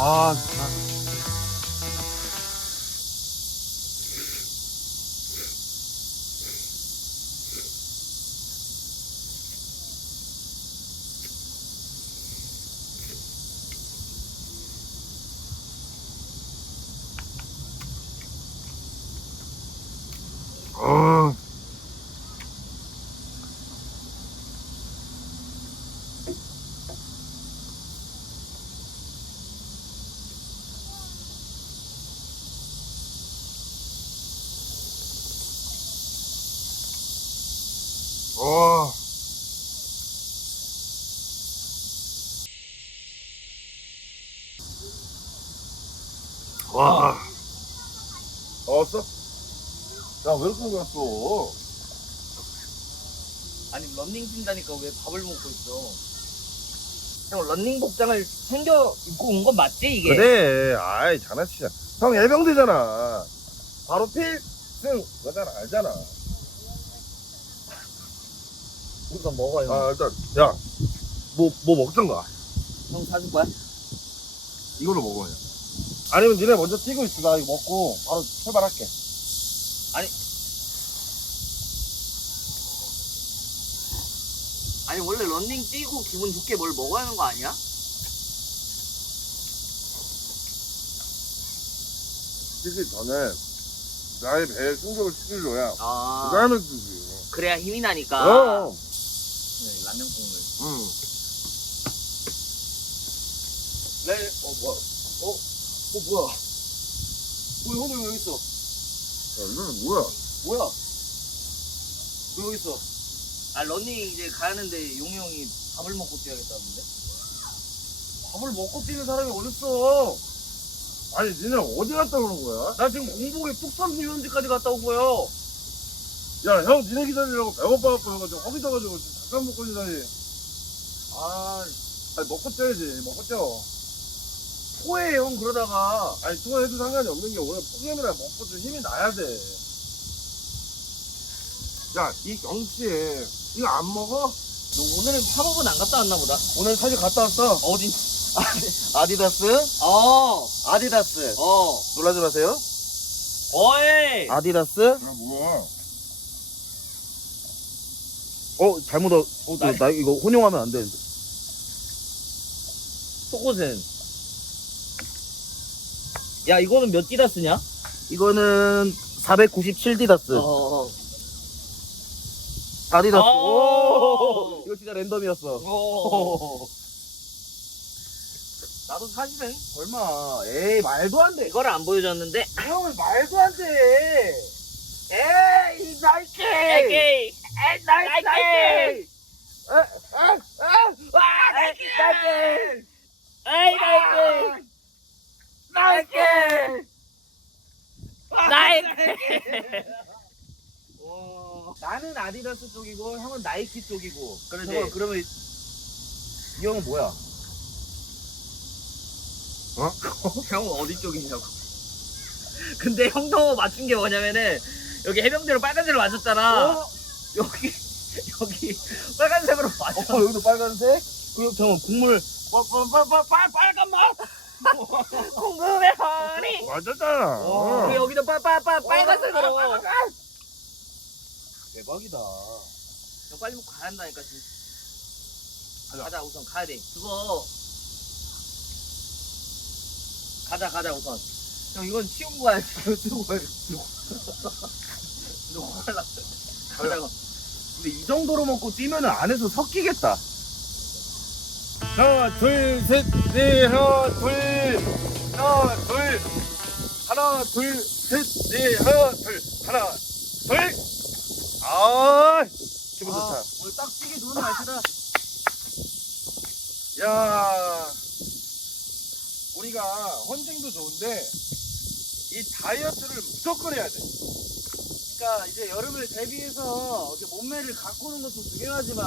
아. 아. 와. 나왔어? 야, 왜 이렇게 먹었어? 아니 런닝 뛴다니까 왜 밥을 먹고 있어? 형 런닝 복장을 챙겨 입고 온 건 맞지 이게? 그래. 아이, 장난치자. 형 예병대잖아. 바로 필승. 그거잖아, 알잖아. 우선 먹어요. 아, 일단, 야. 뭐, 뭐 먹던가. 형 사줄 거야? 이걸로 먹어, 그냥. 아니면 니네 먼저 뛰고 있어. 나 이거 먹고 바로 출발할게. 아니 원래 런닝 뛰고 기분 좋게 뭘 먹어야 하는 거 아니야? 뛰기 전에 나의 배에 충격을 시키려야 아그 다음에 뛰지. 그래야 힘이 나니까. 어. 네, 라면 국물. 응. 네. 어 뭐야? 어? 어 뭐야? 어 형님 여기 있어. 야, 이거는 뭐야? 뭐야? 왜 여기 있어? 아 런닝 이제 가는데 용이 형이 밥을 먹고 뛰어야겠다는데? 밥을 먹고 뛰는 사람이 어딨어? 아니, 니네 어디 갔다 오는 거야? 나 지금 공복에 뚝섬 유원지까지 갔다 온 거예요. 야, 형, 니네 기다리려고 배고파갖고 해가지고 거기 가가지고 잠깐 먹고 지다니. 아, 아니, 먹고 뛰어야지. 먹고 뛰어. 토해 형 그러다가. 아니, 투어해도 상관이 없는 게 오늘 폭염이라 먹고 좀 힘이 나야 돼. 야, 이 경치에 이거 안 먹어? 너 오늘은 팝업은 안 갔다 왔나 보다. 오늘 사실 갔다 왔어. 어디? 아디다스? 어, 아디다스. 어, 놀라지 마세요. 어이. 아디다스? 야, 뭐야? 어, 잘못, 어, 어, 나, 나 이거 혼용하면 안 되는데. 속옷은. 야, 이거는 몇 디다 쓰냐? 이거는 497 디다스. 어, 아디다스. 오! 오! 이거 진짜 랜덤이었어. 어. 나도 사실은 얼마? 에이, 말도 안 돼. 이거를 안 보여줬는데. 형은 말도 안 돼. 에이, 나이키! 에이, 에이, 나이키! 나이키! 아, 아, 아, 와, 나이키! 나이키! 에이, 나이키! 나이키! 나이키! 나는 아디다스 쪽이고 형은 나이키 쪽이고. 그러지. 잠깐만, 그러면 이 형은 뭐야? 어? 형은 어디 쪽이냐고. 근데 형도 맞춘 게 뭐냐면은 여기 해병대로 빨간색으로 맞췄잖아. 어? 여기 여기 빨간색으로 맞춰. 어, 여기도 빨간색? 그리고 잠깐 국물 빠, 빠, 빠, 빨, 빨간 맛! 궁금해 허니. 맞았잖아. 그리고 여기도 빨빨빨 빨간색으로. 대박이다. 너 빨리 먹고 가야 한다니까 지금. 가자. 가자 우선 가야 돼. 그거 가자 가자 우선. 형 이건 치우고 가야지. 이거. 이거 화날 났어. 가자고. 근데 이 정도로 먹고 뛰면은 안에서 섞이겠다. 하나, 둘, 셋, 넷, 하나, 둘, 하나, 둘, 하나, 둘, 셋, 넷, 하나, 둘, 하나, 둘. 아, 기분 좋다. 오늘 딱 뛰기 좋은 날씨다. 야, 우리가 헌팅도 좋은데 이 다이어트를 무조건 해야 돼. 그러니까 이제 여름을 대비해서 이렇게 몸매를 가꾸는 것도 중요하지만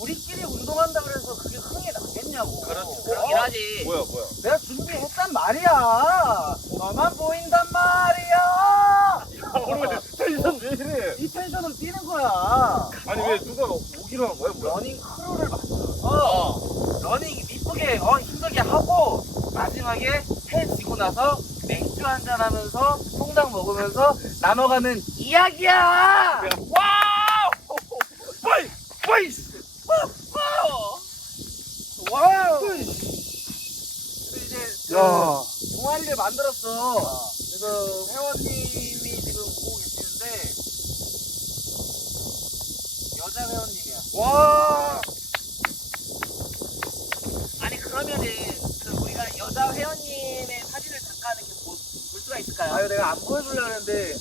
우리끼리 운동한다 그래서 그게 흥이 나겠냐고. 그렇지. 그렇긴 어? 하지. 뭐야, 뭐야? 내가 준비했단 말이야. 너만 보인단 말이야. 오늘 텐션 왜 이래? 이 텐션으로 뛰는 거야. 아니 왜 누가 오기로 한 거야? 뭐야? 러닝 크루를 만들어서 러닝 이쁘게 어, 힘들게 하고 마지막에 해 지고 나서 맥주 한잔 하면서 통닭 먹으면서 나눠가는 이야기야! 와우! 빠이! 와우! 그리고 이제 야. 그 동아리를 만들었어. 그래서 회원님이 지금 보고 계시는데 여자 회원님이야. 와! 아니 그러면은 그 우리가 여자 회원님의 사진을 잠깐 이렇게 볼, 볼 수가 있을까요? 아유 내가 안 보여주려고 했는데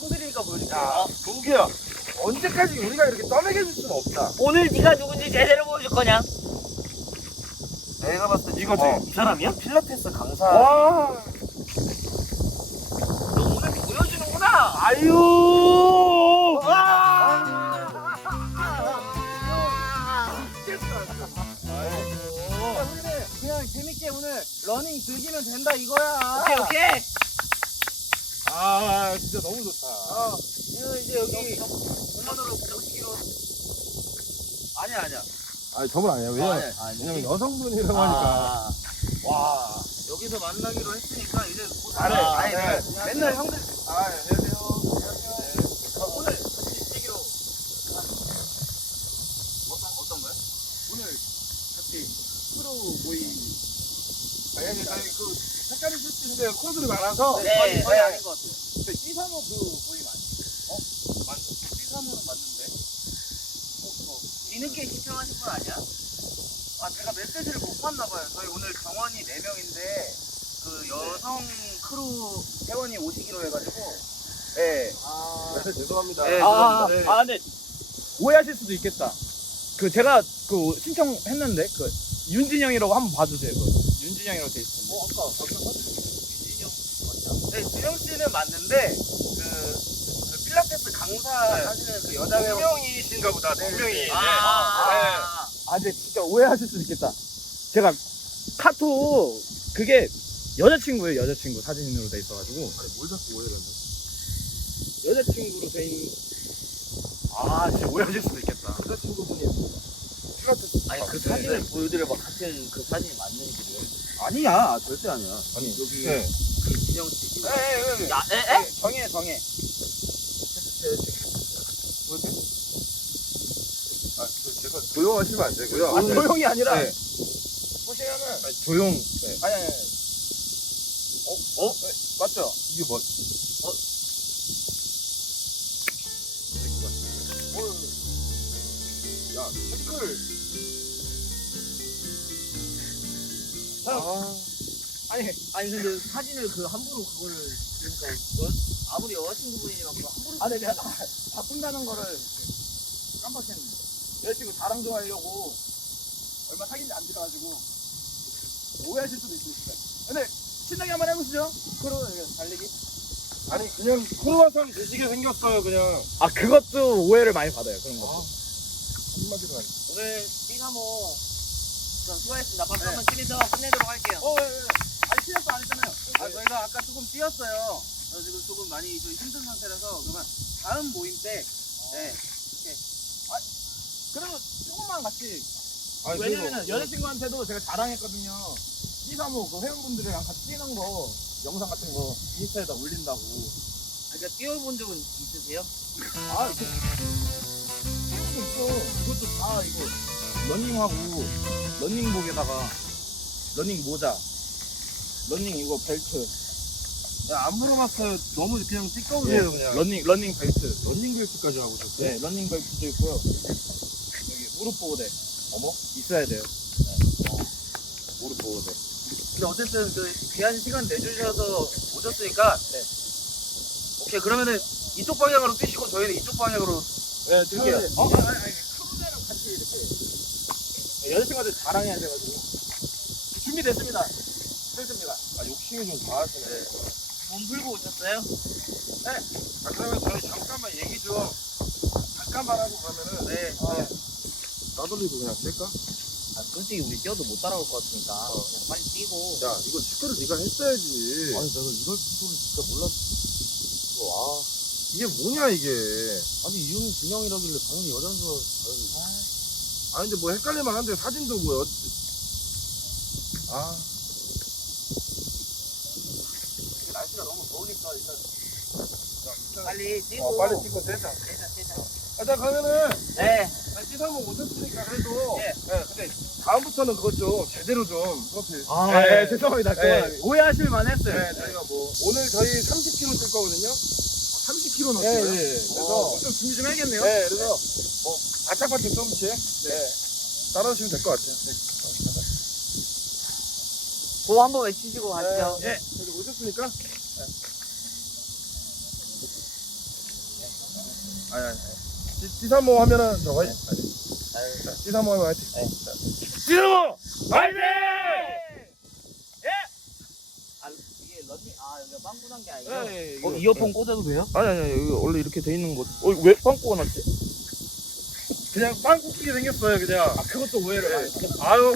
형들이니까 보여줄게. 야, 동기야. 언제까지 우리가 이렇게 떠내게 줄 수는 없다. 오늘 네가 누군지 제대로 보여줄 거냐? 내가 봤을 때 이거지? 어, 이 사람이야? 필라테스 강사. 와! 너 오늘 보여주는구나. 아유! 우리는 그냥 재밌게 오늘 러닝 즐기면 된다 이거야. 오케이 오케이. 아, 진짜 너무 좋다. 어, 이제 여기 공원으로 오시기로. 아니야 아니야. 아니, 저분 아니야. 아, 아니야. 아니, 왜냐면 여성분이라고 하니까. 아, 와 여기서 만나기로 했으니까 이제 뭐 잘해, 아니, 잘해. 네. 맨날 형들 아, 안녕하세요. 어, 오늘 같이 뛰기로 어떤 어떤 거야? 오늘 같이 프로 모임. 아니, 아니, 아니, 그, 색깔이 있는데 코드들이 많아서. 네. 저희 저희 아닌 것 같아요. 근데 C3호 그 모임 아니에요? 어? 맞 C3호는 맞는데. 어, 어. 뒤늦게 신청하신 분 아니야? 아 제가 메시지를 못 봤나 봐요. 저희 오늘 정원이 4명인데 그 여성 크루 회원이 오시기로 해가지고 네. 아, 죄송합니다. 네, 아, 네. 아, 근데 오해하실 수도 있겠다. 그 제가 그 신청했는데 그 윤진영이라고 한번 봐주세요. 그 윤진영이라고 돼 있습니다. 어 아까 어떤 윤진영 맞냐? 네 준영 씨는 맞는데 그, 그 필라테스 강사 네. 하시는 그 여자 회원 분명이신가 보다, 분명히. 아. 아, 근데 진짜 오해하실 수도 있겠다. 제가 카톡 그게 여자친구예요. 여자친구 사진으로 돼 있어가지고 아니, 뭘 자꾸 오해를 하는 여자친구로 돼 있는. 아, 진짜 오해하실 수도 있겠다. 여자친구분이 필라테스. 아니 그 사진을 보여드려봐 같은 그 사진이 맞는지를 아니야, 절대 아니야. 아니, 여기 네. 그 진영 씨 네, 네, 네. 야, 에? 에? 정해 정해. 보여드려? 아, 저, 제가 조용하시면 안 되고요. 아, 조용이 아니라 네. 보시면은. 아니, 조용. 네. 아니, 아니, 아니. 어? 어? 네, 맞죠? 이게 뭐? 어? 야, 댓글. 아, 아니 아니 근데 사진을 그 함부로 그걸 그러니까 여, 아무리 여자친구분이지만 그거 함부로 아, 근데 내가 바꾼다는 거를 깜빡했는데. 여자친구 자랑 좀 하려고 얼마 사귄 지 안 돼가지고 오해하실 수도 있으니까. 근데 신나게 한번 해보시죠. 이렇게 달리기. 아니, 그냥 크로와상 드시게 생겼어요, 그냥. 아, 그것도 오해를 많이 받아요. 그런 거. 한마디로 하니. 오늘 C3호 우선 수고했습니다. 박수 네. 한번 치면서 끝내도록 할게요. 어, 왜, 왜. 아니, 시작도 안 했잖아요. 아 저희가 아까 조금 뛰었어요 저 지금 조금 많이 좀 힘든 상태라서 그러면 다음 모임 때 네. 그러면 조금만 같이. 아니, 왜냐면은 여자친구한테도 제가 자랑했거든요. C3호 그 회원분들이랑 같이 뛰는 거, 영상 같은 거 인스타에다 올린다고. 그러니까 뛰어본 적은 있으세요? 아, 그, 그것도 있어. 그것도 다 이거, 러닝하고, 러닝복에다가, 러닝 모자, 러닝 이거 벨트, 야, 안 물어봤어요. 너무 그냥 띠꺼우세요, 그냥. 러닝, 러닝 벨트. 런닝 벨트까지 하고 오셨어요? 네, 러닝 벨트도 있고요. 무릎 보호대. 어머? 있어야 돼요. 무릎 보호대. 근데 어쨌든 그 귀한 시간 내주셔서 오셨으니까 네. 오케이 그러면은 이쪽 방향으로 뛰시고 저희는 이쪽 방향으로 네, 들게요. 어? 아니, 아니, 크루네랑 같이 이렇게. 네, 여자친구한테 자랑해야 돼가지고. 준비됐습니다. 됐습니다. 아, 욕심이 좀 과하시네. 몸 풀고 오셨어요? 아, 그러면 저희 잠깐만 얘기 좀. 잠깐만 하고 그러면은. 네. 아, 따돌리고 그냥 뗄까? 아, 솔직히 우리 뛰어도 못 따라올 것 같으니까 어. 그냥 빨리 뛰고. 야 이거 축구를 네가 했어야지. 아니 내가 이럴 줄은 진짜 몰랐어. 와. 이게 뭐냐 이게? 아니 이름 준영이라길래 당연히 여자인 줄 알았는데 아 근데 뭐 헷갈릴만 한데 사진도 뭐아. 날씨가 너무 더우니까 일단 빨리 뛰고. 어, 빨리 뛰고 되자. 되자 되자. 아, 자, 그러면은, 네 찌사모 오셨으니까 그래도, 예. 예, 근데 다음부터는 그것 좀 제대로 좀, 그렇게. 아, 예, 예, 죄송합니다. 예. 그만. 오해하실 만했어요. 네, 저희가 뭐, 오늘 저희 30kg 뛸 거거든요. 30kg 예, 넣었어요. 예. 그래서, 좀 준비 좀 해야겠네요. 네, 그래서, 뭐, 바짝바짝 조금씩, 네. 따라오시면 될 것 같아요. 네. 그거 한번 외치시고 가시죠 네, 예. 여기 오셨으니까. 네. 아니, 아니, 아니. 찌사모 하면은 저거, 네. 찌사모 하면 화이팅. 네. 자, 찌사모! 화이팅! 아 이게 런닝 아 여기가 빵꾸난 게 아니라 예, 예, 어 이거- 이어폰 꽂아도 돼요? 아니, 아니, 여기 원래 이렇게 돼 있는 거. 어, 왜 빵꾸가 났지? 그냥 빵꾸 끼게 생겼어요, 그냥. 아, 그것도 오해를 많이 네. 아유.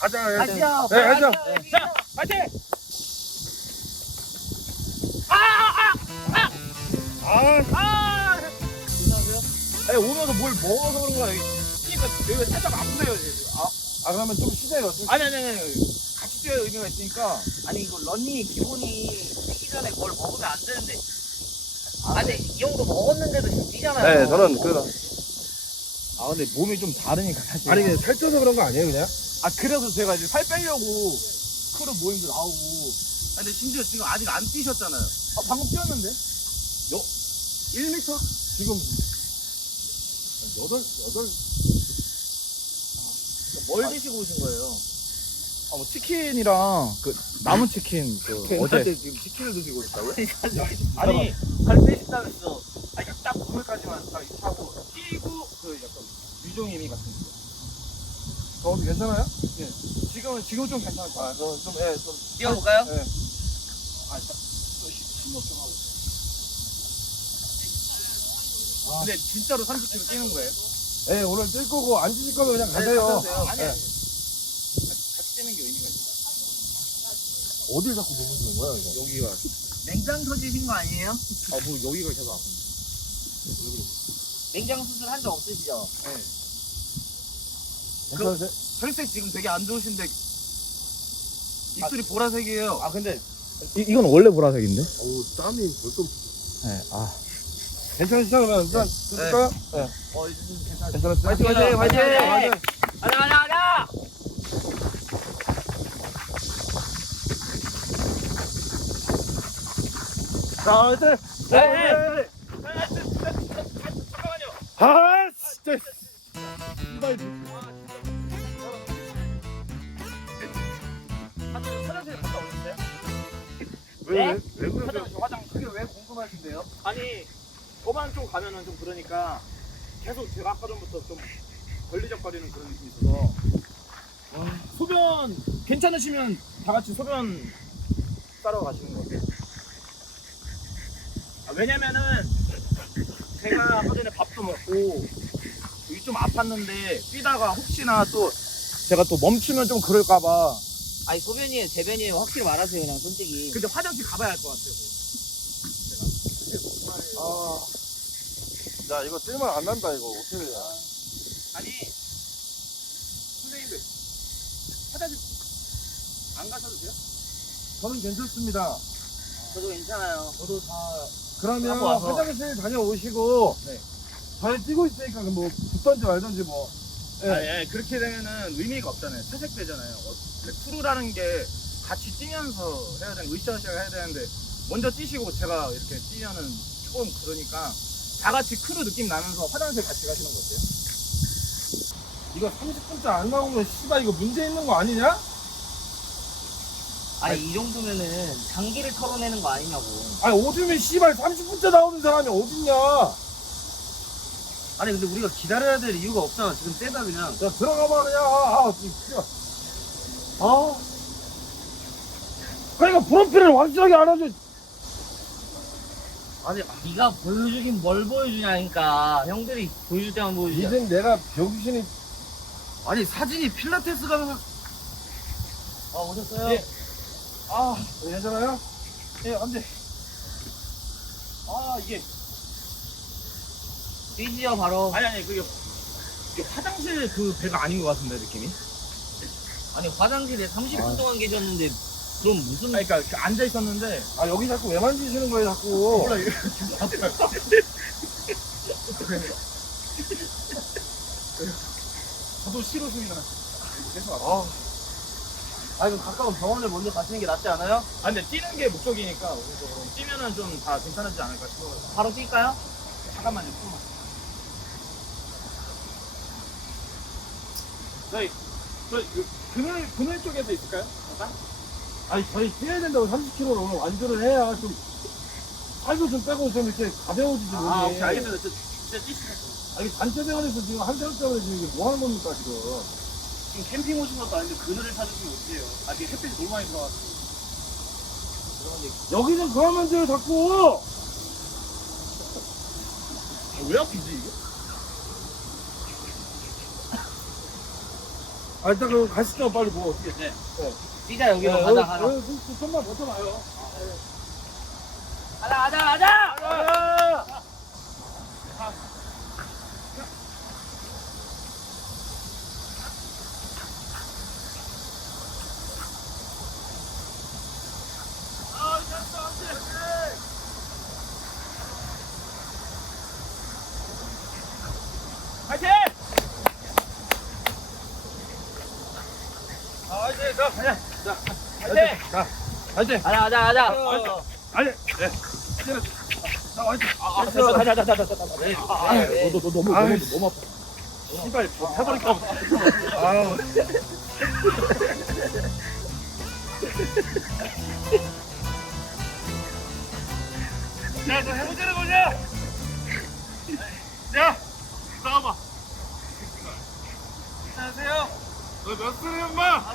가자, 가자. 네, 가자. 자 파이팅! 아, 아! 안녕하세요 아니, 오면서 뭘 먹어서 그런 거야. 뛰니까 여기가 살짝 아프세요. 이제. 아, 아, 그러면 좀 쉬세요. 좀 아니, 아니, 아니, 아니. 같이 뛰어야 의미가 있으니까. 아니 이거 런닝이 기본이 뛰기 전에 뭘 먹으면 안 되는데 아 근데 이 형도 먹었는데도 지금 뛰잖아요 네, 저는 그 아, 근데 몸이 좀 다르니까, 사실. 아니 그냥 살쪄서 그런 거 아니에요, 그냥? 아, 그래서 제가 이제 살 빼려고 크루 모임도 나오고. 아, 근데 심지어 지금 아직 안 뛰셨잖아요. 아, 방금 뛰었는데? 요, 1m? 지금 여덟 여덟 뭘 드시고 오신 거예요? 아, 뭐 치킨이랑 그 남은 치킨 그 어제 지금 치킨을 드시고 있다고요? 아니 살 빼신다 그랬어 아니 딱 오늘까지만 딱 이렇게 하고 뛰고 그 약간 유종의 의미 같은 거. 더워도 괜찮아요? 지금은 지금 좀 괜찮을 것 아, 같아요. 저는 좀 예, 좀 뛰어볼까요? 예. 아, 딱 심호흡 좀 하고. 근데 진짜로 30km 뛰는 거예요? 예, 오늘 뛸 거고 안 뛰실 거면 그냥 가세요. 아니, 예. 아니. 같이 뛰는 게 의미가 있어. 어딜 자꾸 보고 있는 거야, 이거? 여기가. 냉장 터지신 거 아니에요? 아, 뭐 여기가 계속 아픈데. 냉장 수술 한 적 없으시죠? 괜찮으세요? 혈색 지금 되게 안 좋으신데 입술이 보라색이에요. 아 근데 이, 이건 원래 보라색인데? 어우, 땀이 벌써. 네. 아. 괜찮으시죠? 그러면 일단 이제 괜찮아요 괜찮으세요? 화이팅, 화이팅, 화이팅! 화이팅! 가자 가자 가자! 자, 화이팅! 네. 잠깐만요. 아, 진짜. 이발. 화장실 갔다 오셨어요? 왜, 네? 왜, 왜? 화장실 화장 그게 왜 궁금하신데요? 아니 저만 좀 가면은 좀 그러니까 계속 제가 아까 전부터 좀 걸리적거리는 그런 느낌이 있어서 어, 소변 괜찮으시면 다 같이 소변 따러 가시는 거 어때요? 아, 왜냐면은 제가 아까 전에 밥도 먹고 좀 아팠는데 뛰다가 혹시나 또 제가 또 멈추면 좀 그럴까봐 아니 소변이에요 대변이에요 확실히 말하세요 그냥 솔직히 근데 화장실 가봐야 할 것 같아요. 아. 야, 이거 뜰만 안 난다, 이거. 어떻게 해야. 아니 선생님들 화장실 안 가셔도 돼요? 저는 괜찮습니다. 저도 괜찮아요 저도 다 그러면 와서. 화장실 다녀오시고 네. 잘 뛰고 있으니까 뭐 붙던지 말던지 뭐 예. 아니, 아니, 그렇게 되면은 의미가 없잖아요. 퇴색되잖아요. 어, 그 크루라는 게 같이 뛰면서 해야 되는 으쌰으쌰 해야 되는데 먼저 뛰시고 제가 이렇게 뛰면은 조금 그러니까 다 같이 크루 느낌 나면서 화장실 같이 가시는 거 어때요? 이거 30분째 안 나오면 씨발 이거 문제 있는 거 아니냐? 아니 이 정도면은 장기를 털어내는 거 아니냐고 아니 오줌이 씨발 30분째 나오는 사람이 어딨냐 야 아니 근데 우리가 기다려야 될 이유가 없잖아. 지금 떼다 그냥. 들어가봐 그냥 아, 아, 씨발. 아. 그러니까 프로필을 확실하게 안 하죠 아니 네가 보여주긴 뭘 보여주냐니까 형들이 보여줄 때만 보여주냐 이젠 내가 병신이 아니 사진이 필라테스 가는 아 오셨어요? 예. 아 괜찮아요? 예, 안돼. 아 이게 뛰지요 바로 아니 아니 그게 이게 화장실 그 배가 아닌 것 같은데 느낌이. 아니 화장실에 30분 동안 계셨는데 그럼 무슨 아니, 그러니까 그 앉아 있었는데 아 여기 자꾸 왜 만지시는 거예요 자꾸 몰라 이거 진짜 아파요. 저도 시로숨이가 계속 아파. 아, 아 이거 가까운 병원을 먼저 가시는 게 낫지 않아요? 아 근데 뛰는 게 목적이니까 우선적으로 뛰면은 좀 다 괜찮아지지 않을까 싶어요. 바로 뛸까요? 잠깐만요. 조금만. 저희 저희 그 그늘 그늘 쪽에서 있을까요? 잠깐. 아니 저희 뛰어야 된다고 30km를 오늘 완주를 해야 좀 살도 좀 빼고 좀 이렇게 가벼워지지 몸이 아 오케이 알겠습니다. 저 진짜. 아니 단체대원에서 지금 한 사람 때문에 지금 이게 뭐 하는 겁니까 지금 지금 캠핑 오신 것도 아닌데 그늘을 찾으시면 어떡해요. 아 지금 햇빛이 너무 많이 들어와서. 여기 좀 그만 만져요 자꾸 아, 왜 아프지 이게? 아 일단 그럼 가시죠 빨리 뭐 어떻게 네. 뛰자 여기로 네, 가자 어, 가자. 어, 그, 그, 좀만 버텨봐요. 가자 가자! 가자! 파이팅! 가자! 자 화이팅 가자 가자 가자 아니 네 자, 화이팅 아, 가자 가자 가자 가자 가자. 네, 아, 네, 네. 너, 너, 너무. 너무 너무 아파. 씨발 해버릴까 보다 아우 자, 너 해보자는 거냐? 야, 나와봐. 안녕하세요. 너몇 살이야, 엄마?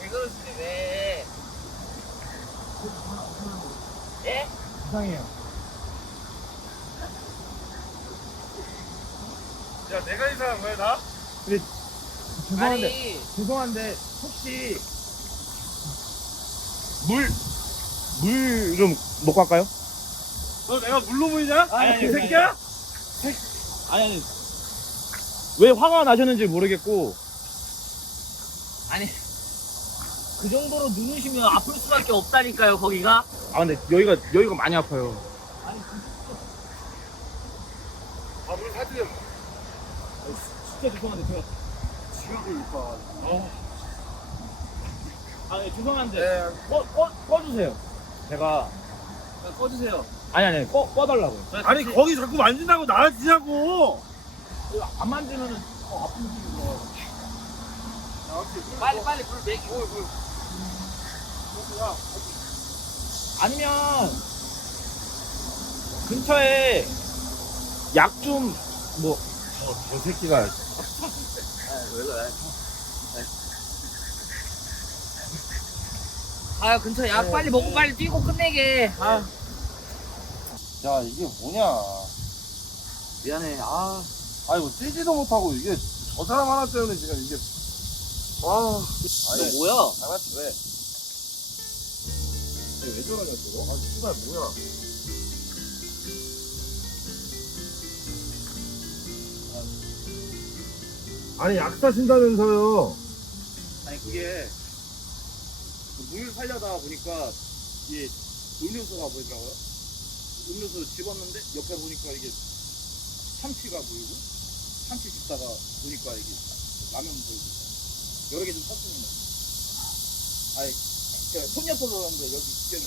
왜 그러시네 왜 예? 이상해요. 야, 내가 이상한 거야, 나? 죄송한데 아니 죄송한데 혹시 물, 물 좀 먹고 할까요? 너 내가 물로 보이냐? 아니, 아니, 이 아니, 새끼야? 아니 아니 왜 화가 나셨는지 모르겠고 아니 그 정도로 누르시면 아플 수밖에 없다니까요 거기가 아 근데 여기가 여기가 많이 아파요. 아니 그 아, 물 사주려. 진짜 죄송한데 제가 지옥을 봐. 어. 아 네, 죄송한데 네. 꺼, 꺼, 꺼주세요. 제가 꺼주세요 아니 아니 꺼 꺼달라고요. 아니, 거기 자꾸 만진다고 나아지냐고! 안 만지면은 더 아픈 느낌이 들어요. 빨리 빨리 불 매기고 아니면 근처에 약 좀뭐저 새끼가. 아 근처 약 빨리 먹고 빨리 뛰고 끝내게 아 야, 이게 뭐냐. 미안해 아 아니, 뭐, 뛰지도 못하고, 이게, 저 사람 하나 때문에 지금 이게. 아. 너 뭐야 알았지, 왜? 왜 저러냐, 저거? 아, 씨발, 뭐야. 아니, 약 사신다면서요. 아니 그게 물 살려다 보니까 이게 음료수가 보이더라고요. 음료수 집었는데 옆에 보니까 이게 참치가 보이고 참치 집다가 보니까 이게 라면 보이고 여러 개 좀 샀습니다. 아니 제가 손 옆으로 그러는데 여기 여기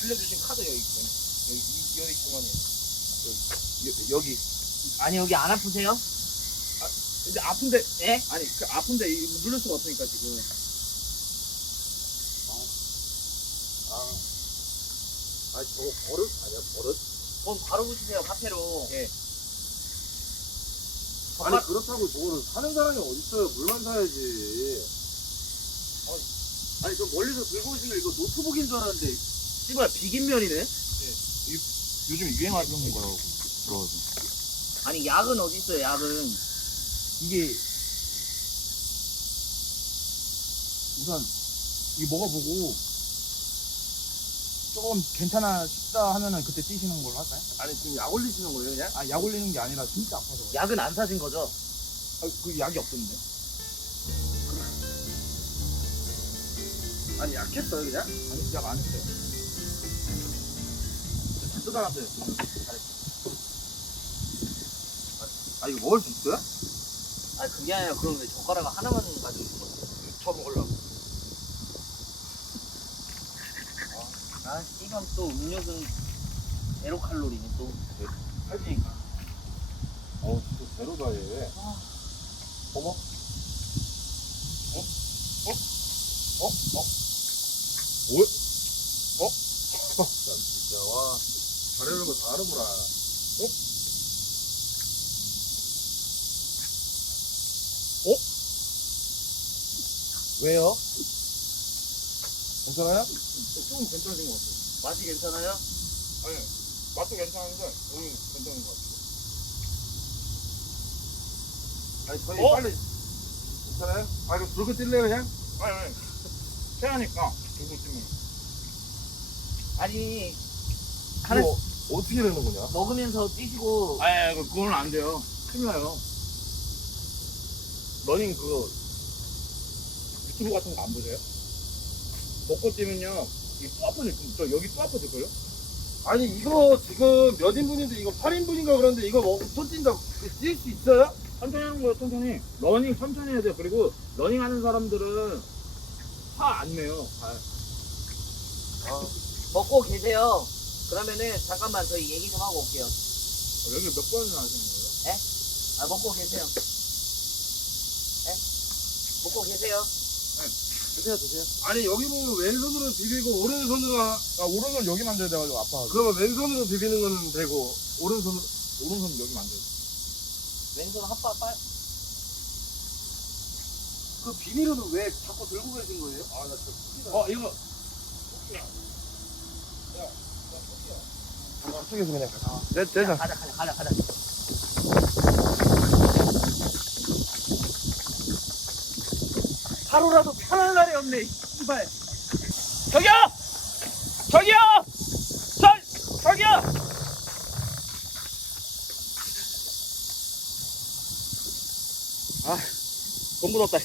빌려주신 카드 여기 있거든요. 여기 이- 여기 주머니에 여기 여- 여기 아니 여기 안 아프세요? 근데 아픈데 예? 아니 그 아픈데 이 누를 수가 없으니까 지금 아니, 저거 버릇 아니야, 버릇? 그럼 바로 붙이세요 카페로 아니, 그렇다고 저거를 사는 사람이 어딨어요. 물만 사야지. 아니 저 멀리서 들고 오시는 이거 노트북인 줄 알았는데 씨발 비긴면이네. 요즘 유행하는 거라고 들어가지고 아니 약은 어디 있어요 약은 이게 우선 이거 먹어보고 조금 괜찮아 싶다 하면은 그때 뛰시는 걸로 할까요? 아니, 지금 약 올리시는 거예요, 그냥? 아 약 올리는 게 아니라 진짜 아파서 약은 안 사신 거죠? 아, 그 약이 없던데 아니 약했어요 그냥? 아니 시작 안 했어요. 다 뜯어놨어요. 지금. 아 이거 먹을 수 있어요? 아니 그게 아니라 그럼 왜 젓가락 하나만 가지고 있는 거야? 저 먹으려고 아 이건 또 음료수는 제로 칼로리네 또. 하지 어 진짜 제로다 얘 어머 어? 어? 어? 어? 뭐야? 어? 나 진짜 와 잘해는 거 다 하는구나 어? 어? 왜요? 괜찮아요? 조금 괜찮은 것 같아요. 맛이 괜찮아요? 아니 맛도 괜찮은데 여기 괜찮은 것 같아요. 아니 저희 어? 빨리 괜찮아요? 아 이거 불고 찔래요 그냥? 아니 아니 체하니까 두고 찜은. 아니 하나 이거 어떻게 되는 거냐? 먹으면서 뛰시고 아니 그거는 안 돼요. 큰일 나요. 러닝 그거 유튜브 같은 거 안 보세요? 먹고 뛰면요 이 또 아파질 저 여기 또 아파질걸요? 아니 이거 지금 몇 인분인데 이거 8인분인가 그런데 이거 먹고 또 뛴다고 뛸 수 있어요? 천천히 하는 거예요 천천히 러닝 천천히 해야 돼요 그리고 러닝 하는 사람들은 화안 내요 잘. 먹고 계세요. 그러면은 잠깐만 저희 얘기 좀 하고 올게요. 어, 여기 몇 번이나 하시는 거예요? 아 먹고 계세요. 에? 먹고 계세요. 드세요 드세요 아니 여기 보면 왼손으로 비비고 오른손으로 하- 아 오른손 여기 만져야 돼가지고 아파가지고 그러면 왼손으로 비비는 거는 되고 오른손으로 오른손 여기 만져야 돼 왼손 핫바 빨. 그 비닐은 왜 자꾸 들고 계신 거예요? 아나 진짜 어 이거 저쪽에서 그냥 가 네, 되자 가자 가자 가자 가자. 하루라도 편할 날이 없네, 씨발. 저기요 저기요 저 저기요 돈 묻었다.